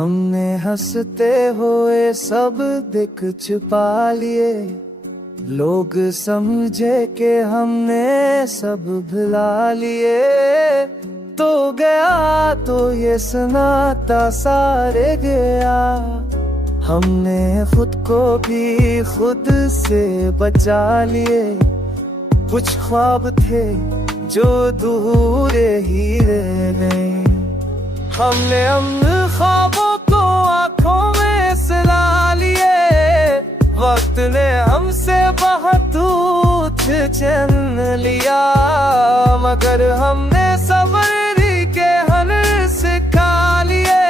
हमने हंसते हुए सब दिख छुपा लिए, लोग समझे कि हमने सब भुला लिए। तो गया तो ये सुनाता सारे गया, हमने खुद को भी खुद से बचा लिए। कुछ ख्वाब थे जो दूर ही रह गए, हमने अमन ख्वाबों को आंखों में सला लिए। वक्त ने हमसे बहुत दूर छीन लिया, मगर हमने सब्र के हुनर सिखा लिए।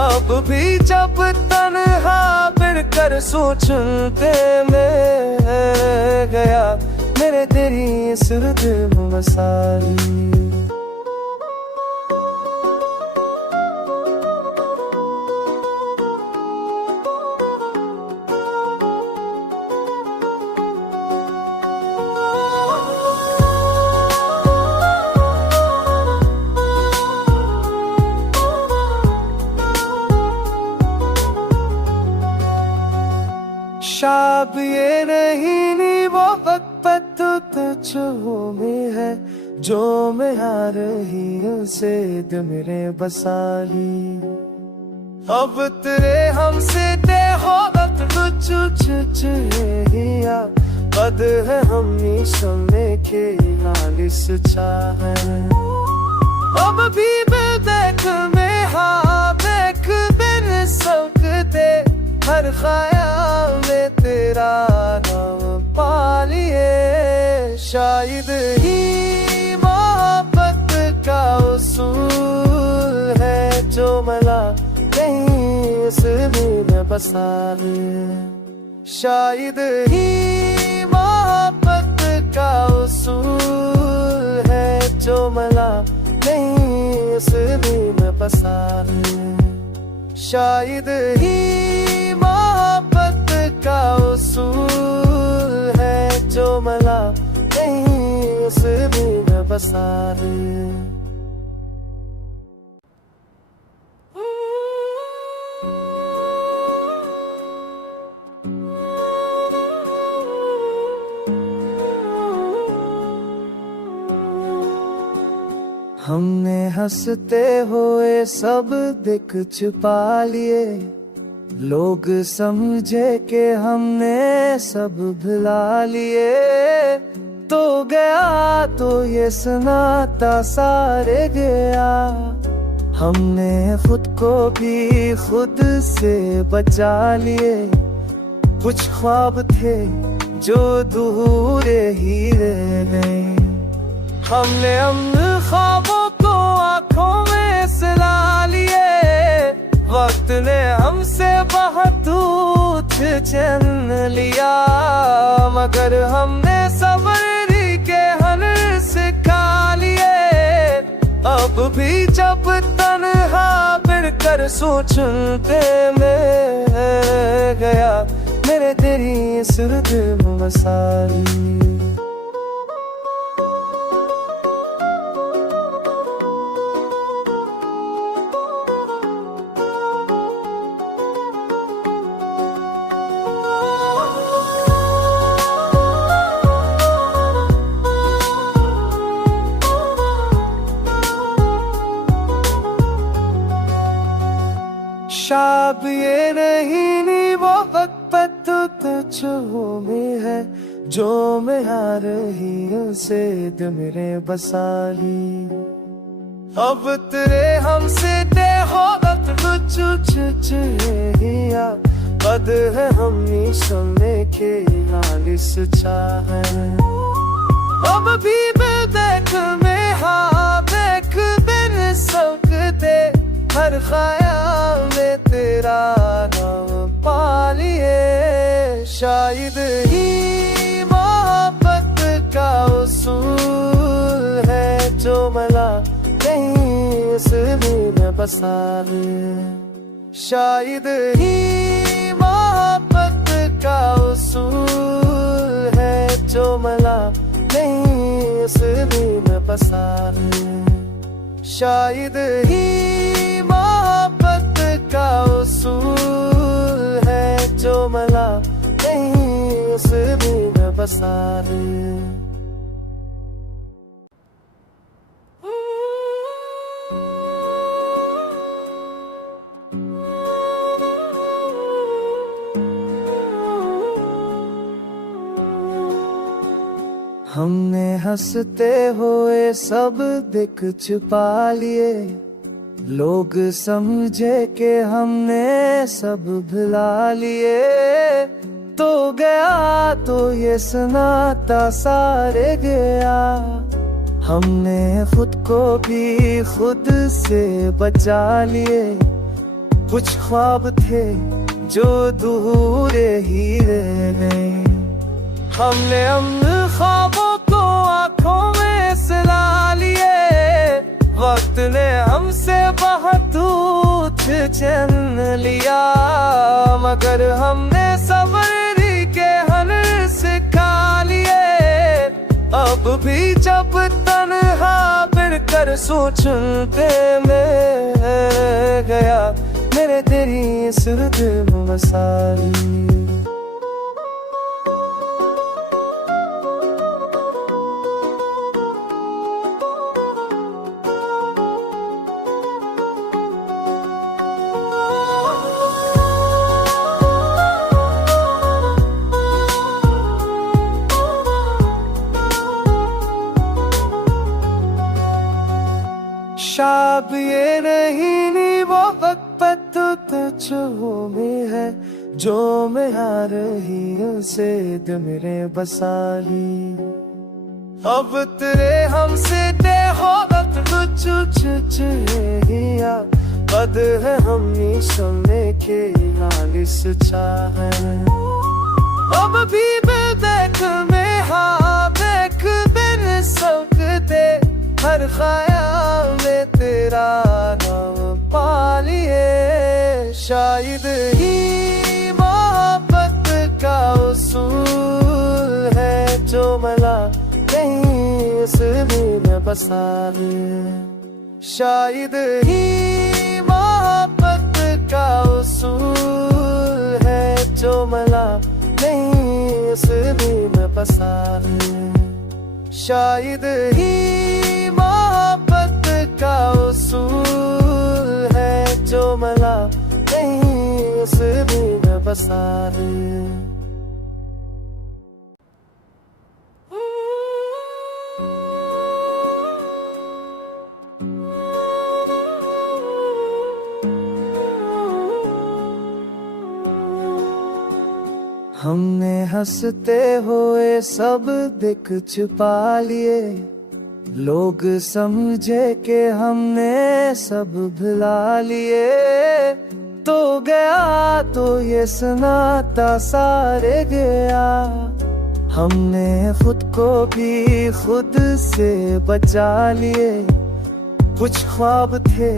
अब भी जब तन्हा फिरकर सोचते में गया, मेरे तेरी सुरत मसाली। शाब ये नहीं वो वक्त तुझो में है, जो मैं आ रही उसे मेरे बसाली। अब तेरे हमसे ते हो हिया, पद है हमनी समय के हालिस चाहे। अब भी बेदेख में हाँ देख बिन सकते, हर ख्याल में तेरा नाम पा लिए। शायद ही मोहब्बत का उसूल है, जो मला नहीं इस दिल में बसा लिए। शायद ही मोहब्बत का उसूल है, जो मला नहीं इस दिल में बसा लिए। शायद ही मोहब्बत का उसूल है, जो मला नहीं उस दिल में बसा दे। हमने हंसते हुए सब दिख छुपा लिए, लोग समझे कि हमने सब भुला लिए। तो गया तो ये सुनाता सारे गया, हमने खुद को भी खुद से बचा लिए। कुछ ख्वाब थे जो दूर ही रह गए, हमने अमन ख्वाबों को आंखों में सला लिए। वक्त ने हमसे बहुत दूर छीन लिया, मगर हमने सब्र के हुनर सिखा लिए। अब भी जब तन्हा फिरकर सोचते में गया, मेरे तेरी सुरत मसाली। शाब ये नहीं वो वक्त तुझो में है, जो मैं आ रही उसे मेरे बसाली। अब तेरे हमसे ते हो हिया, पद है हमनी समय के हालिस चाहे। अब भी बेदेख में हाँ देख बिन सकते, हर ख्याल में तेरा नाम पा लिए। शायद ही मोहब्बत का उसूल है, जो मला नहीं इस दिल में बसा लिए। शायद ही मोहब्बत का उसूल है, जो मला नहीं इस दिल में बसा लिए। शायद ही मोहब्बत का उसूल है, जो मला नहीं उस भी में बसा दे। हमने हंसते हुए सब दिख छुपा लिए, लोग समझे कि हमने सब भुला लिए। तो गया तो ये सुनाता सारे गया, हमने खुद को भी खुद से बचा लिए। कुछ ख्वाब थे जो दूर ही रह गए, हमने ख्वाबों को आंखों में सला लिए। वक्त ने हमसे बहुत दूर चैन लिया, मगर हमने सब्र के हुनर सिखा लिए। अब भी जब तन्हा फिरकर सोचते में गया, मेरे तेरी सुरत मसाली। शाब ये नहीं वो वक्त तुझो में है, जो मैं आ रही उसे दिल मेरे बसा ली। अब तेरे हमसे दे हो चुचिया, पद है हमनी सुनने के नालिस चाहे। अब भी देख में हाँ देख बिन सकते, हर ख्याल में तेरा नाम पा लिए। शायद ही मोहब्बत का उसूल है, जो मला नहीं उस भी में बसा ले। शायद ही मोहब्बत का उसूल है, जो मला नहीं उस भी में बसा ले। शायद ही मोहब्बत का उसूल है, जो मला नहीं उस भी में बसा दे। हमने हंसते हुए सब दिख छुपा लिए, लोग समझे कि हमने सब भुला लिए। तो गया तो ये सुनाता सारे गया, हमने खुद को भी खुद से बचा लिए। कुछ ख्वाब थे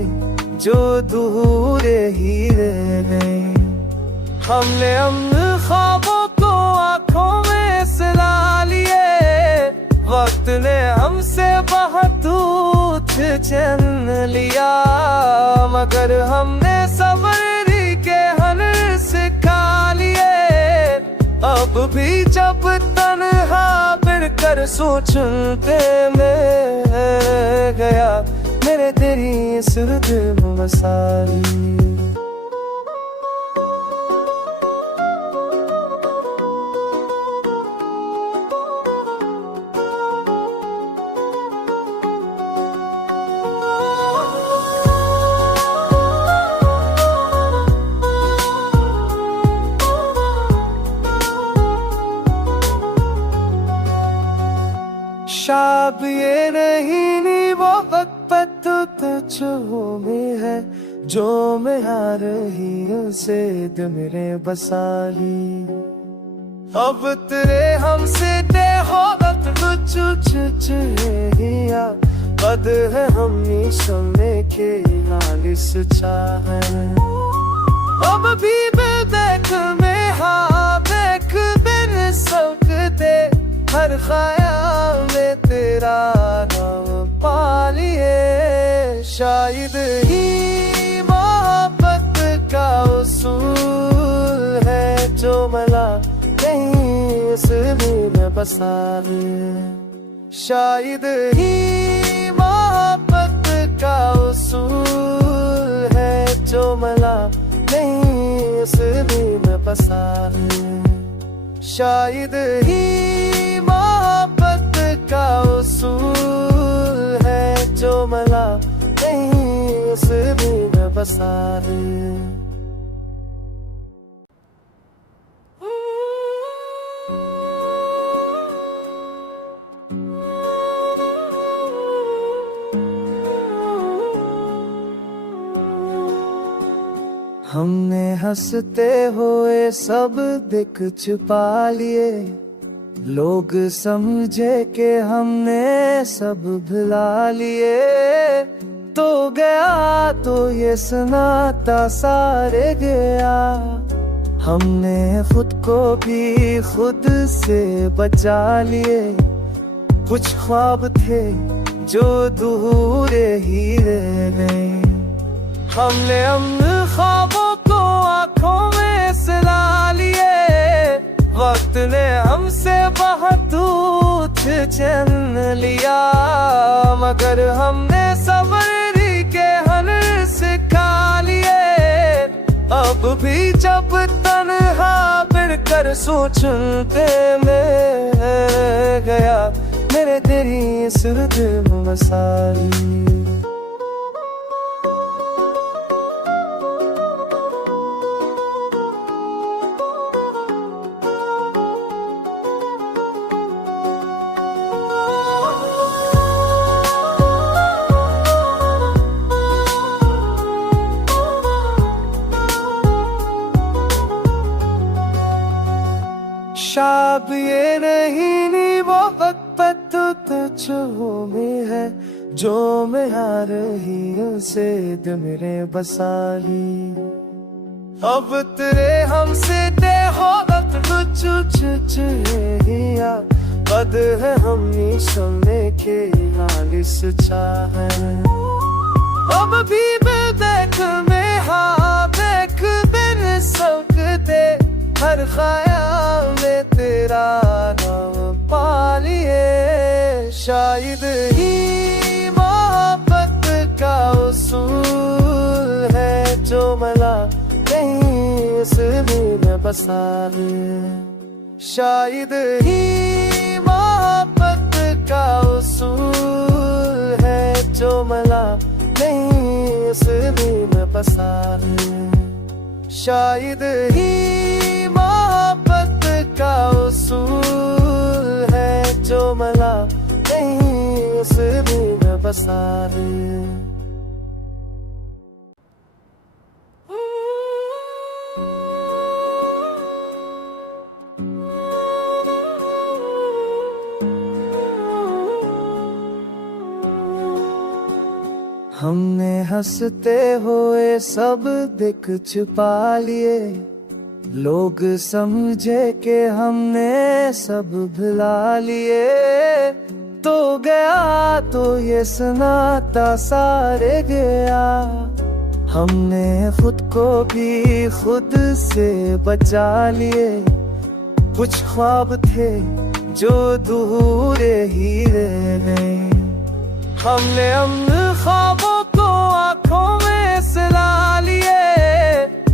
जो दूर ही रह गए, हमने ख्वाबों को आंखों में सला लिए। वक्त ने हमसे बहुत दूर चैन लिया, मगर हमने सब्र के हुनर सिखा लिए। अब भी जब तन्हा फिरकर सोचते में गया, मेरे तेरी सुरत मसाली। शाब ये नहीं वो वक्त तुझो में है, जो मैं आ रही उसे दिल मेरे बसा ली। अब तेरे हमसे दे हो चुचिया, पद है हमनी सुनने के नालिस चाहे। अब भी देख में हाँ देख बिन सकते, हर ख्याल में तेरा नाम पा लिए। शायद ही मोहब्बत जो मिला नहीं इस दिल में बसा है। शायद ही मोहब्बत का उसूल है जो मिला नहीं इस दिल में बसा है। शायद ही मोहब्बत का उसूल है जो मिला नहीं इस दिल में बसा है। हमने हंसते हुए सब दिख छुपा लिए, लोग समझे कि हमने सब भुला लिए। तो गया तो ये सुनाता सारे गया, हमने खुद को भी खुद से बचा लिए। कुछ ख्वाब थे जो दूरे ही रह गए, हमने अमन ख्वाबों को आंखों में सला लिए। वक्त ने हमसे बहुत छीन लिया, मगर हमने सब्र के हुनर सिखा लिए। अब भी जब तन्हा फिरकर सोचते में गया, मेरे तेरी सूरत मसाली। शाब ये नहीं वो वक्त तुझो में है, जो मैं आ रही उसे दिल मेरे बसा ली। अब तेरे हमसे दे हो वक्त चुचिया, कद है हम सुनने के हाल चाह। अब भी बेदेख में हाँ देख बिन सकते, हर ख्याल में तेरा नाम पा लिए। शायद ही मोहब्बत का उसूल है जो मिला नहीं इस दिल में बसा है। शायद ही मोहब्बत का उसूल है जो मिला नहीं इस दिल में बसा है। शायद ही मोहब्बत का उसूल है जो मिला नहीं उस दिल में बसा है। हमने हंसते हुए सब दिख छुपा लिए, लोग समझे कि हमने सब भुला लिए। तो गया तो ये सुनाता सारे गया, हमने खुद को भी खुद से बचा लिए। कुछ ख्वाब थे जो दूरे ही रह गए, हमने अमन ख्वाबों को आंखों में सला लिए।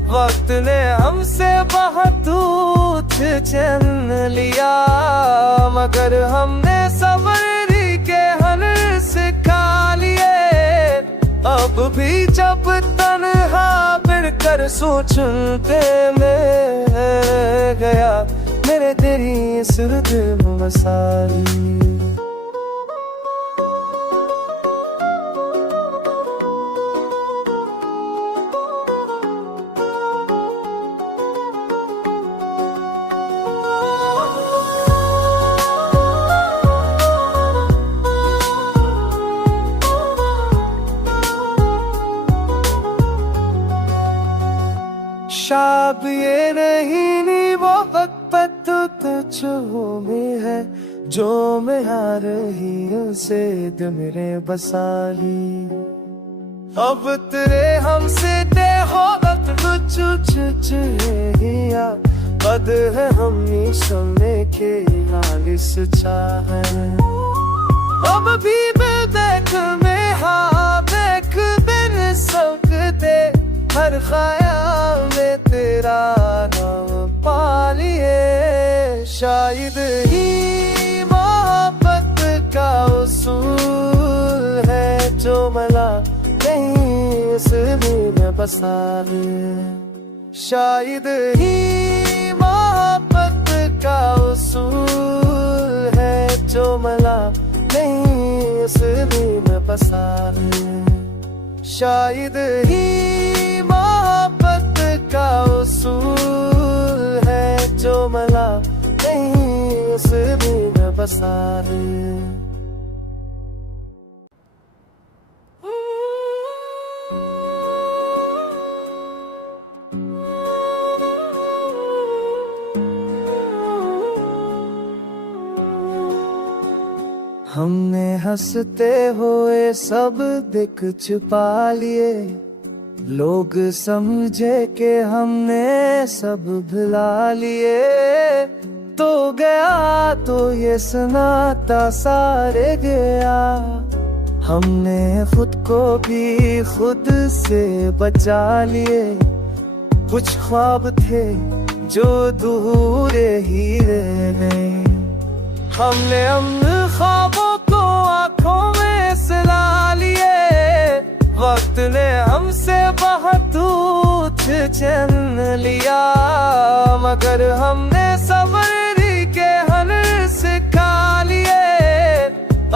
वक्त ने हमसे बहुत छीन लिया, मगर हमने सब्र के हुनर सिखा लिए। अब भी जब तन्हा फिरकर सोचते में गया, मेरे तेरी सूरत मसाली। शाब ये नहीं वो वक्त तुझो में है, जो मैं आ रही उसे दिल मेरे बसा ली। अब तेरे हमसे दे हो वक्त बद है हमनी सुनने के हालिस चाहन अब भी बेदेख में हाँ देख बिन सकते हर ख्याल में तेरा नाम पा लिए शायद ही मोहब्बत का उसूल है जो मला नहीं इस दिल में बसा ले शायद ही मोहब्बत का उसूल है जो मला नहीं इस दिल में बसा ले शायद ही मोहब्बत का उसूल है जो मला नहीं इस दिल में बसा ले हमने हंसते हुए सब दिख छुपा लिए लोग समझे कि हमने सब भुला लिए तो गया तो ये सुनाता सारे गया हमने खुद को भी खुद से बचा लिए कुछ ख्वाब थे जो दूर ही रह गए हमने ख्वाबों को आंखों में सला लिए वक्त ने हमसे बहुत दूर छीन लिया मगर हमने सब्र के हुनर सिखा लिए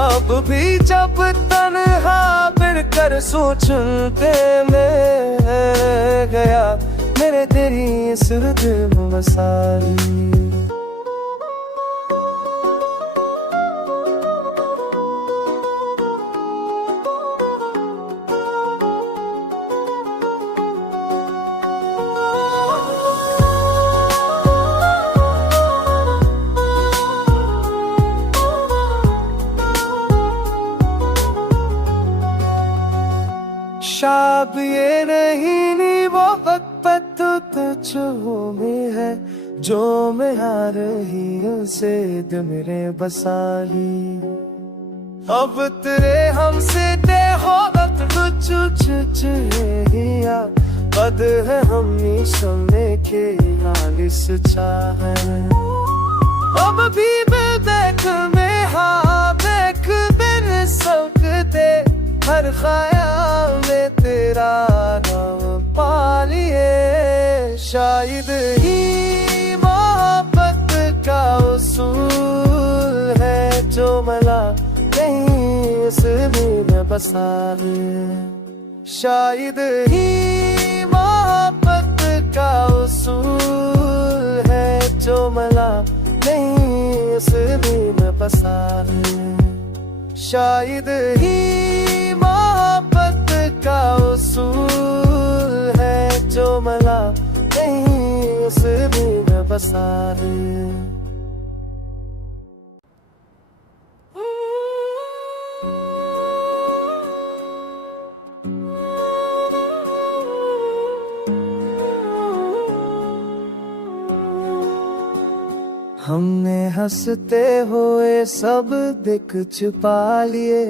अब भी जब तन्हा मिलकर सोचते में गया मेरे तेरी सुरत मसाली शाब ये नहीं वो वक्त तुझ में है जो मैं आ रही उसे दिल मेरे बसा ली अब तेरे हमसे दे हो हिया बद है हमनी सुनने के हालिस चाहन अब भी बेदेख में हाँ देख बिन सकते हर ख्याल में तेरा नाम पा लिए शायद ही मोहब्बत का उसूल है जो मला नहीं इस दिल में बसा ले शायद ही मोहब्बत का उसूल है जो मला नहीं इस दिल में बसा ले शायद ही मोहब्बत का उसूल है जो मला नहीं उस दिल में बसा ले हमने हंसते हुए सब दिख छुपा लिए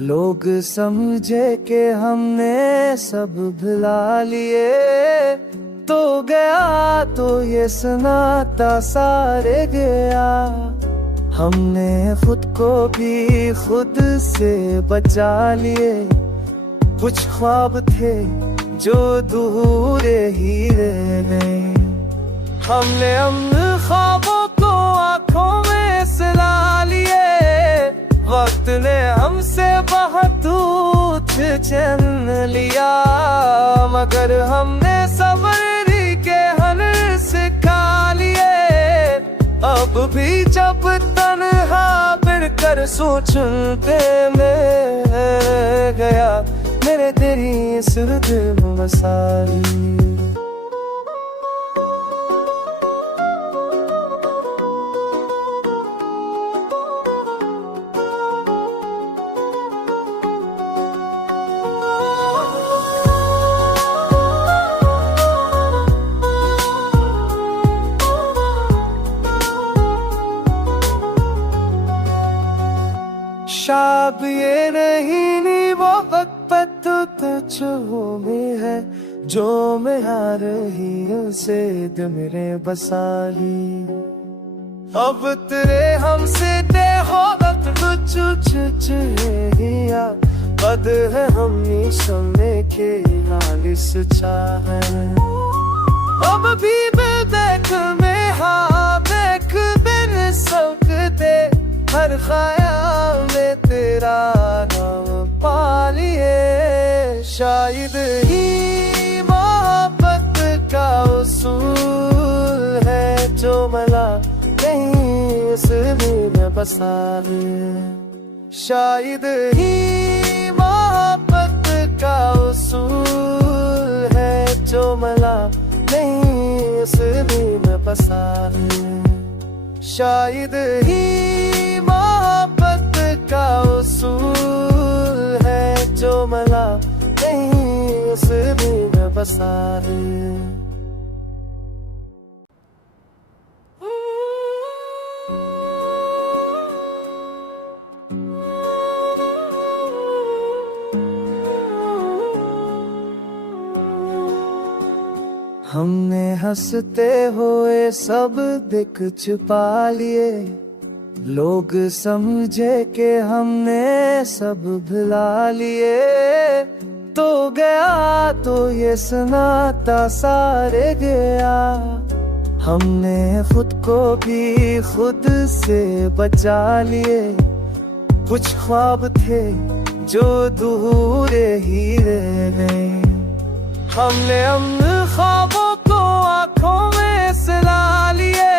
लोग समझे कि हमने सब भुला लिए तो गया तो ये सुनाता सारे गया हमने खुद को भी खुद से बचा लिए कुछ ख्वाब थे जो दूर ही रह गए हमने ख्वाबों को आंखों में सला लिए वक्त ने हमसे बहुत दूर छीन लिया मगर हमने सब्र के हुनर सिखा लिए अब भी जब तन्हा मिलकर सोचते में गया मेरे तेरी सुरत मसाली शाब ये नहीं वो वक्त तुझो में है, जो मैं आ रही उसे दिल मेरे बसा ली। अब तेरे हमसे ते हो तुझ हिया, बद है हमनी समय के हालिस चाहे। अब भी मैं देख में हाँ देख बिन सकते, हर ख्याल में तेरा नाम पा लिए। शायद ही मोहब्बत का उसूल है, जो मला नहीं इसमें बसा ले। शायद ही मोहब्बत का उसूल है, जो मला नहीं इसमें बसा ले। शायद ही मोहब्बत का उसूल है, जो मला नहीं उसमें बसा ले। हमने हंसते हुए सब दिख छुपा लिए, लोग समझे कि हमने सब भुला लिए। तो गया तो ये सुनाता सारे गया, हमने खुद को भी खुद से बचा लिए। कुछ ख्वाब थे जो दूर ही रह गए, हमने ख्वाबों को आंखों में सला लिए।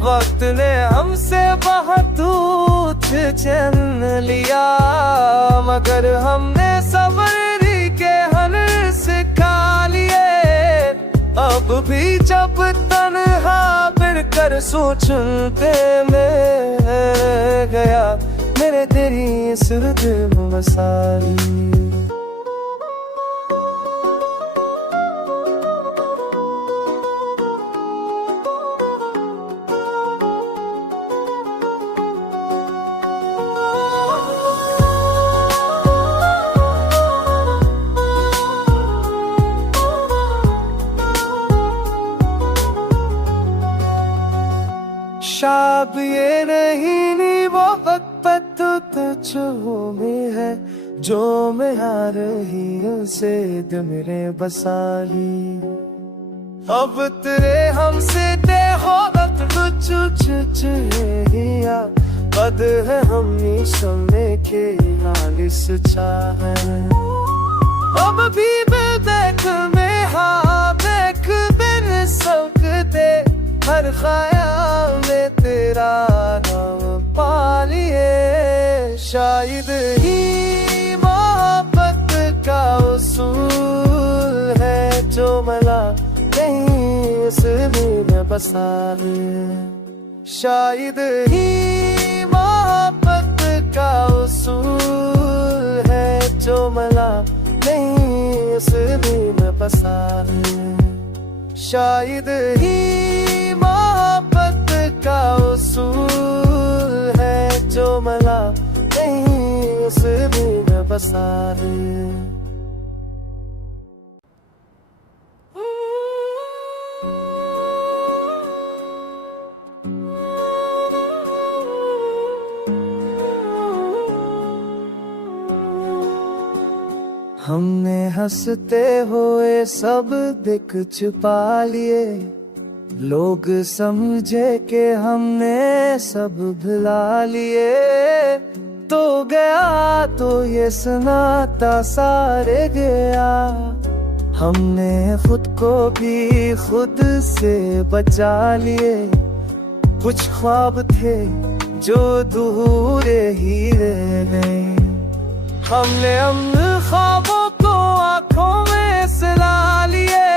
वक्त ने हमसे बहुत चैन लिया, मगर हमने सब्र के हुनर सिखा लिए। अब भी जब तन्हा फिरकर सोचते में गया, मेरे तेरी सुरत मसाली। शाब ये नहीं वो वक्त तुझो में है, जो मैं आ रही उसे दिल मेरे बसा ली। अब तेरे हमसे ते हो तुझ हिया, बद है हमनी समय के हालिस चाहे। अब भी मैं देख में हाँ देख बिन सकते, हर ख्याल में तेरा नाम पा लिए। शायद ही मोहब्बत का उसूल है, जो मला नहीं इसमें बसा ले। शायद ही मोहब्बत का उसूल है, जो मला नहीं इसमें बसा ले। शायद ही मोहब्बत का उसूल है, जो मला नहीं उसमें बसा ले। हमने हंसते हुए सब दिख छुपा लिए, लोग समझे कि हमने सब भुला लिए। तो गया तो ये सुनाता सारे गया, हमने खुद को भी खुद से बचा लिए। कुछ ख्वाब थे जो दूर ही रह गए, हमने ख्वाबों को आंखों में सला लिए।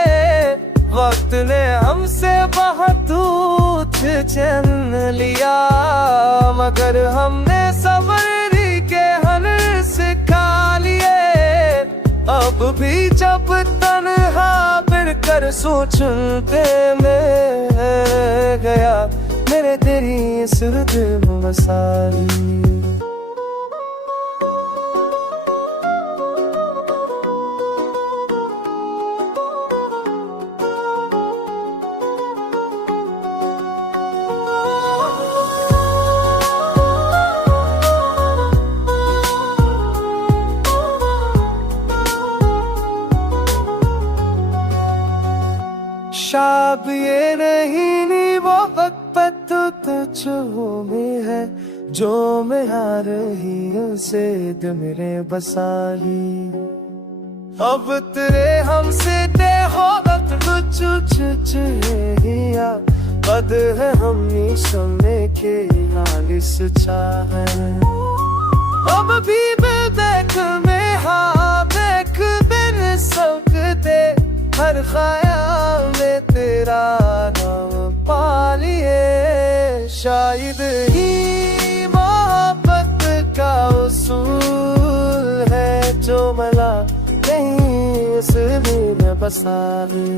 वक्त ने हमसे बहुत चैन लिया, मगर हमने सब्र के हुनर सिखा लिए। अब भी जब तन्हा फिरकर सोचते में गया, मेरे तेरी सुरत मसाली। अब ये नहीं वो वक्त तुझ में है, जो मैं आ रही उसे दिल मेरे बसा ली। अब तेरे हमसे ते हो हिया पद है हमनी सुनने के नालिस चाहे। अब भी बेदेख में हाँ देख बिन सकते, हर ख्याल में तेरा नाम पा लिए। शायद ही मोहब्बत का उसूल है, जो मला नहीं इसमें बसा ले।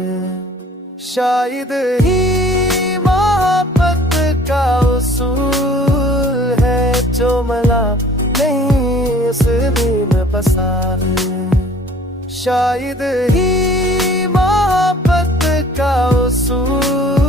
शायद ही मोहब्बत का उसूल है, जो मला नहीं इसमें बसा ले। शायद ही मोहब्बत का उसूल